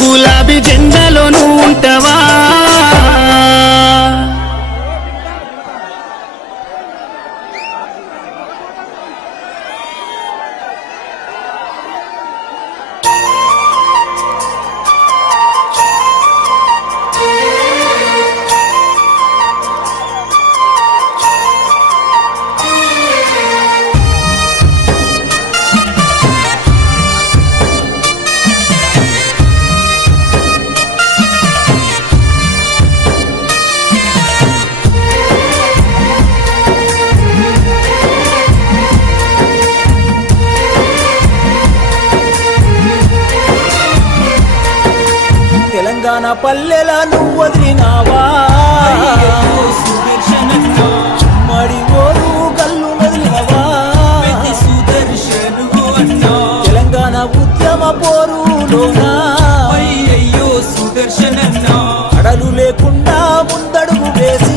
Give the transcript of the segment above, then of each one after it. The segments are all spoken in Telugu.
గులాబీ జెండాలో నువ్వు ఉంటావా? తెలంగాణ పల్లెల నువ్వు వదిలినావా? మడి ఓరు కల్లు వదిలినవా? తెలంగాణ ఉద్యమ పోరులోనా అడలు లేకుండా ముందడుగు వేసి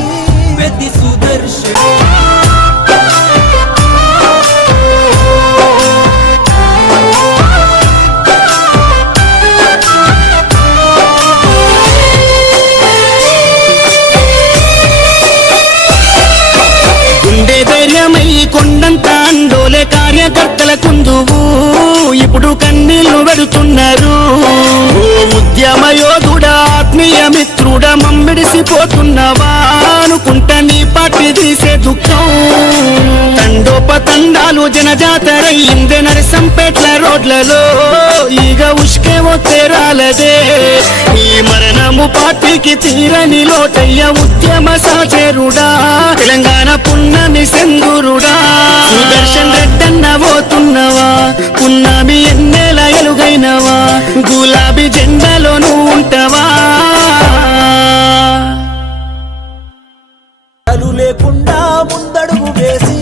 కొండంత అండోలే కార్యకర్తల కుందువు ఇప్పుడు కన్నీళ్లు పెడుతున్నారు. ఉద్యమ యోధుడా ఆత్మీయ మిత్రుడా మమ్మిడిసిపోతున్నవా అనుకుంటా నీ పార్టీ తీసే దుఃఖం. తండోపతండాలు జనజాతరయ్యిందే నరసంపేట్ల రోడ్లలో ఈగ ఉష్కే ఒత్తేరాలదే. ఈ మరణము పార్టీకి తీరని లోటయ్య ఉద్యమ సహచరుడా తెలంగాణ పున్నమి సెందురుడా. సుదర్శన్ రెడ్డన్న పోతున్నవా పున్నమి ఎన్నేల ఎలుగైనవా? గులాబీ జెండాలో నువ్వు ఉంటావా? అడలు లేకుండా ముందడుగు వేసి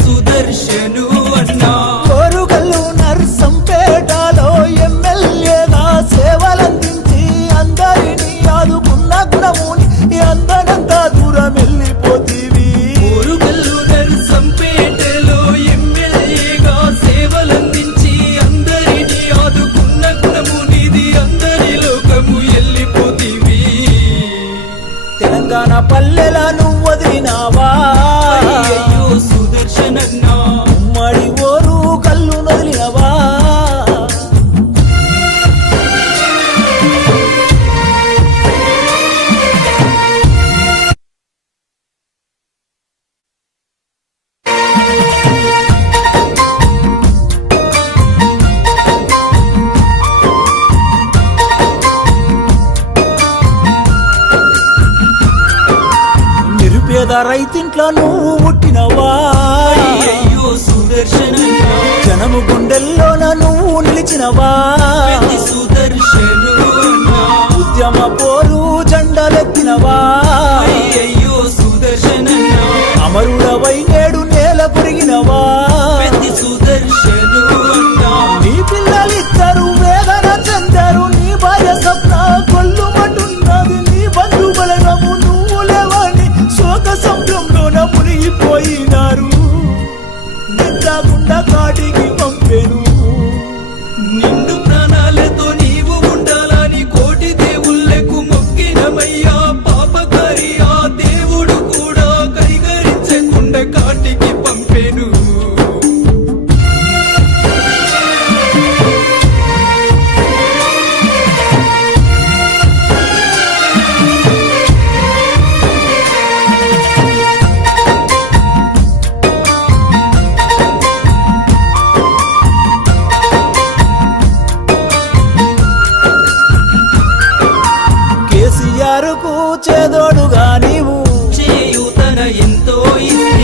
సుదర్శను అన్నా కోరుగల్లు నర్సంపేటలో ఎమ్మెల్యేగా సేవలందించి అందరినీ ఆదుకున్న గుణముని అందనంతా దూరం వెళ్ళిపోతీవి. కోరుగల్లు నర్సంపేటలో ఎమ్మెల్యేగా సేవలందించి అందరినీ ఆదుకున్న గుణమునిది అందరి లోకము వెళ్ళిపోతీవి. తెలంగాణ పల్లెల నువ్వు వదిలినావా? సుదర్శనన్నా ఉమ్మడి ఓరు కల్లు వదిలినవా? నిరుపేద రైతింట్లో నువ్వు పుట్టినవా? సుదర్శనన్నా జనము గుండెల్లోన నువ్వు నిలిచినవా? సుదర్శను ఉద్యమ పోరు జెండలెత్తినవా? సుదర్శనన్నా అమరుడవై నేడు నేల కొరిగినవా? సుదర్శను అన్నా నీ పిల్లలిద్దరు వేదన చెందారు. నీ భార్య స్వప్న కొల్లుమంటున్నది. నీ బంధు బలగము నువ్వు లేవని శోక సంభ్రంలోన మునిగిపోయినారు. నిందాకుండా కాటికి పంపెను. నిండు ప్రాణాలతో నీవు ఉండాలని కోటి దేవుళ్ళకు మొక్కినమయ్యా. పాపకారి ఆ దేవుడు కూడా కైగరించకుండా కాటికి పంపెను. కేసీఆర్కు చేదోడుగా నీవు చేయూతన ఎంతో ఇస్తా